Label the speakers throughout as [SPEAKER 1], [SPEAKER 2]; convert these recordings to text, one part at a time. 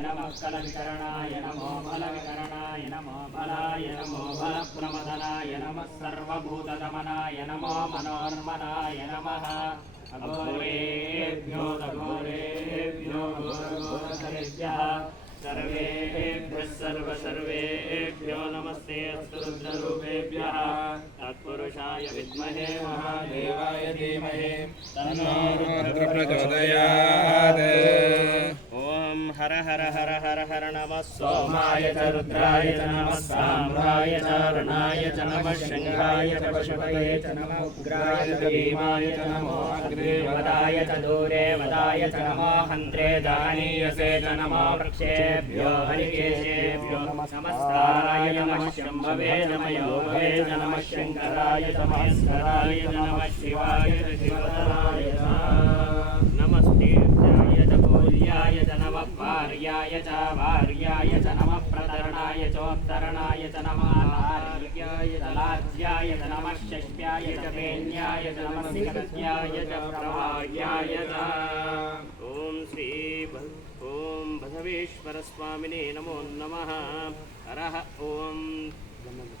[SPEAKER 1] नमः कलविकरणाय नमो बलविकरणाय नमो बलाय नमो बलप्रमदनाय नमः सर्वभूतदमनाय नमो मनोन्मनाय नमः अघोरेभ्यो दघोरेभ्यो घोरघोरसरेभ्यः सर्वेभ्यः सर्वसर्वेभ्यो नमस्ते अस्तु रुद्ररूपेभ्यः तत्पुरुषाय विद्महे महादेवाय धीमहि तन्नो रुद्रः
[SPEAKER 2] प्रचोदयात्
[SPEAKER 1] ॐ హర హర హర హర నమ సోమాయ చ రుద్రాయ చ నమ సామ్రాయ చ రుణాయ చ నమ శృంగాయ చ నమ ఉగ్రాయ భీమాయ నమో అగ్రే వదాయ నమో హంత్రే దానీయసే నమో వృక్షేభ్యో హరికేశేభ్యో నమస్కారాయ నమ శంభవే నమ యోగవే నమ శంకరాయ నమస్కరాయ నమ శివాయ శివరాయ నమస్తే. शिवाय च नमः भार्याय च भार्याय च नमः प्रतरणाय चोत्तरणाय च नमः लार्याय च लाज्याय च नमः षष्ट्याय च वेण्याय च नमः सिकत्याय च प्रभार्याय च। ॐ श्री ॐ बसवेश्वरस्वामिने नमो नमः। हरः ॐ।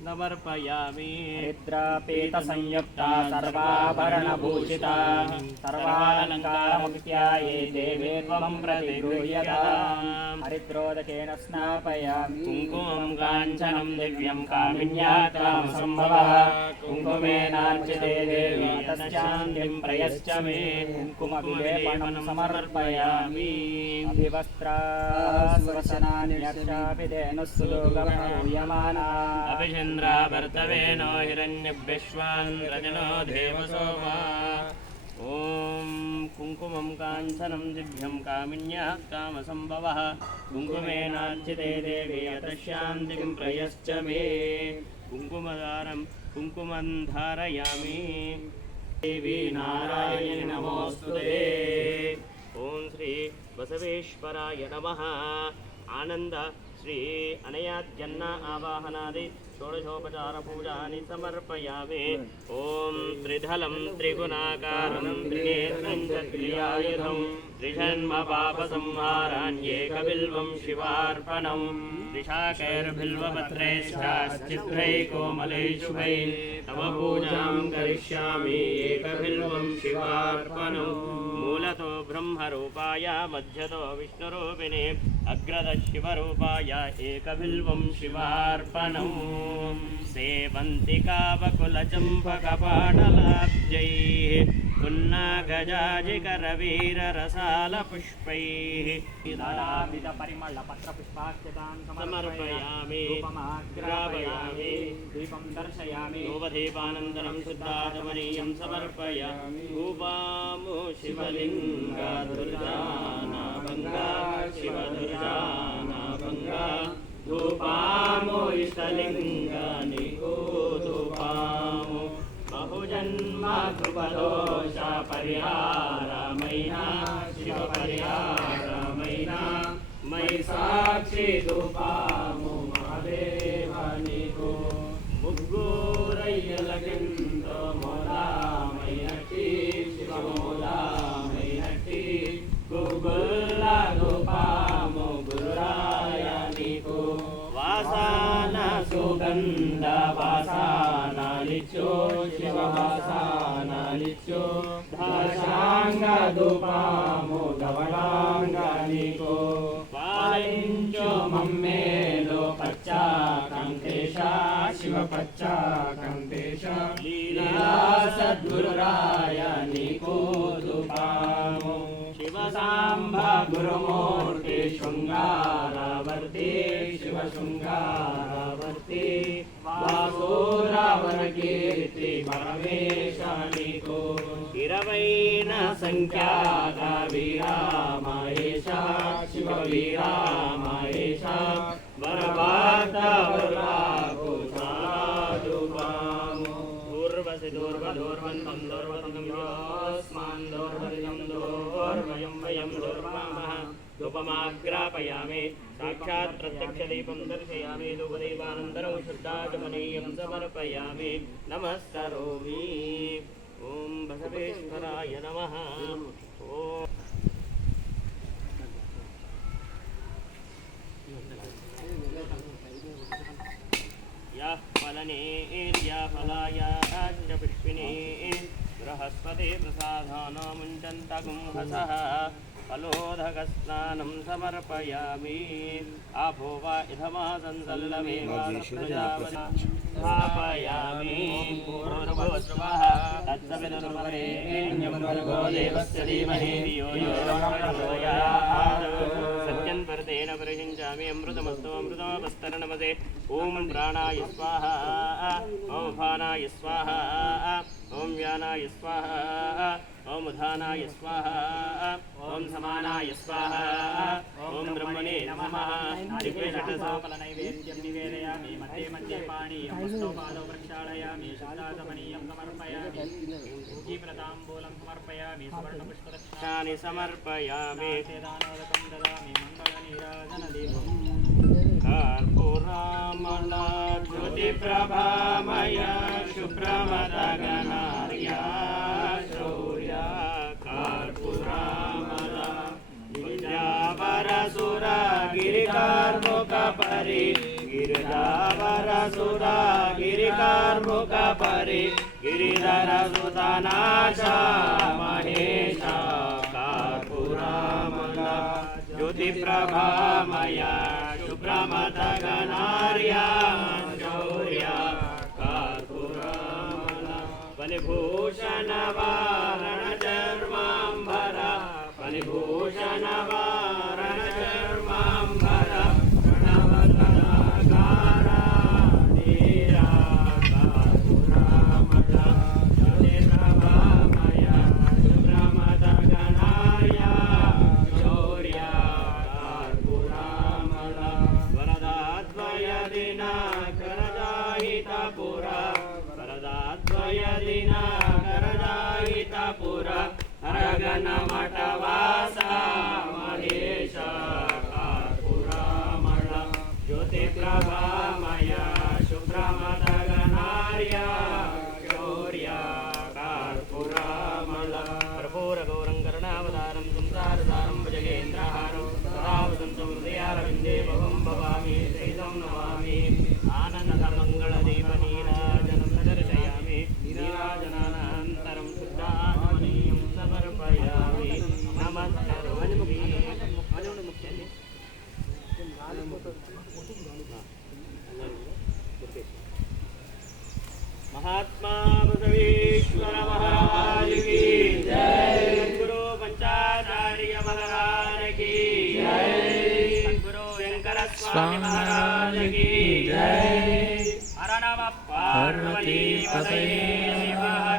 [SPEAKER 1] परमेश्वर गन्धोदकस्तमर्पयामि
[SPEAKER 3] निद्रापीतसंयुक्ता सर्वाभरणभूषिता सर्वालङ्कारमुक्त्या ये देवे त्वं प्रतिगृह्यताम् हरिद्रोदकेन स्नापयामि
[SPEAKER 1] कुङ्कुमं काञ्चनं दिव्यं कामिन्या कामसम्भवः कुङ्कुमेनार्चिते देवी तस्यान्तिं प्रयश्च मे कुङ्कुमविलेपनं समर्पयामि
[SPEAKER 3] अभिवस्त्रास्वसनानि यक्षापि तेन सुलोकपूयमाना
[SPEAKER 1] अभिचन्द्राभर्तवेनो हिरण्यभ्यश्वान् रजनो देवसोमा ॐ कुङ्कुमं काञ्चनं दिव्यं कामिन्याः कामसम्भवः कुङ्कुमेनार्चिते देवी अतशान्तिं प्रयश्च मे कुङ्कुमदारं कुङ्कुमं धारयामि देवी नारायणि नमोऽस्तु ते ॐ श्री बसवेश्वराय नमः आनन्द श्री अनयाद्यन्न आवाहनादि षोडशोपचारपूजानि समर्पयामि। ॐ त्रिधलं त्रिगुणाकारं त्रिनेत्रं च त्रियायुधं त्रिषण्मपापसंहारान्येकबिल्वं शिवार्पणम् त्रिशाकैर्बिल्वपत्रैश्चाश्चित्रैः कोमलैः शुभैः तव पूजां करिष्यामि एकबिल्वं शिवार्पणम्। మూలతో బ్రహ్మరూపాయ మధ్యతో విష్ణురూపిణి అగ్రద శివరూపాయ ఏకబిల్వం శివార్పణం సేవంతి కావకుల చంపకపాటలాబ్జై पुन्नागजाजिकरवीररसालपुष्पैः
[SPEAKER 3] परिमळपत्रपुष्पाक्षतान्
[SPEAKER 1] समर्पयामि
[SPEAKER 3] धूपमाग्रापयामि दीपं दर्शयामि
[SPEAKER 1] धूपदीपानन्तरं शुद्धाचमनीयं समर्पयामि धूपामो शिवलिङ्गा दुर्जानाभङ्गा शिवदुर्जानाभङ्गा धूपामो इष्टलिङ्गानि को धूपामो జగన్మా కృపదోష పరిహారమైనా శివ పరిహారమైనా. మై సాక్షి దుపాము మహాదేవానికు ముగ్గురయ్యలకి దశాంగ దుపాము ధవళాంగ మమ్మేలో పచ్చా కంతేశ శివ పచ్చా కంతేశ లీలాస సద్గురురాయ నీకు దుపాము శివ సాంబ గురుమూర్తి శృంగారవర్తి శివ శృంగార कीर्ति वासुरावन कीर्ति परमेशानि को। इरवैन सङ्ख्याद वीरा महेशा शिववीरा महेशा वरवाद वराको साधुपामो दूर्वसि दूर्वदूर्वन्तं दूर्वतं योऽस्मान् दूर्वदिनं दूर्वयं वयं दूर्वामः। उपमाग्रापयामि साक्षात् प्रत्यक्षदीपं दर्शयामि दुग्धैवानन्तरं शुद्धाचमनीयं समर्पयामि। नमः सरोमि ॐ बसवेश्वराय नमः। ॐ यः फलनेर्यः फलाय च पुष्पिणे बृहस्पते प्रसादानामुञ्चन्तगुंहसः। फलोदकस्नानं समर्पयामि आभो वा इधमासन्दल्लमे वा स्थापयामि पूर्वस्वः तत्सवितुर्वरेण्यं भर्गो देवस्य धीमहि धियो यो नः प्रचोदयात् सत्यं परतेन परिषिञ्चामि अमृतमस्तु अमृतमस्तरणमसे ॐ प्राणाय स्वाहा ॐ फानाय स्वाहा ॐ व्यानाय स्वाहा ॐ उधानाय स्वाहा ॐ समानाय स्वाहा ॐ ब्रह्मणे नमः
[SPEAKER 3] षट्सोपलनैवेद्यं निवेदयामि मध्ये मध्ये पानीयं हस्तोपादौ प्रक्षालयामि शालासमनीयं समर्पयामि जीप्रताम्बूलं समर्पयामि सुवर्णपुष्पदक्षिणानि ानि
[SPEAKER 1] समर्पयामि ज्योतिप्रभामय शुभ्रमदगनार्या शौर्या कर्पूरामला गिरिजावरसुरा गिरिकार्मुकपरि गिरिजावरसुरा गिरिकार्मुकपरि गिरिधरसुतनाशा महेशा शुभ्रमतगनार्या फलिभूषणवारणचर्माम्बर वरदाद्वयदिना की जय गुरु शंकर स्वामी महाराज की जय हर नम पार्वती पतये शिव हर हर महादेव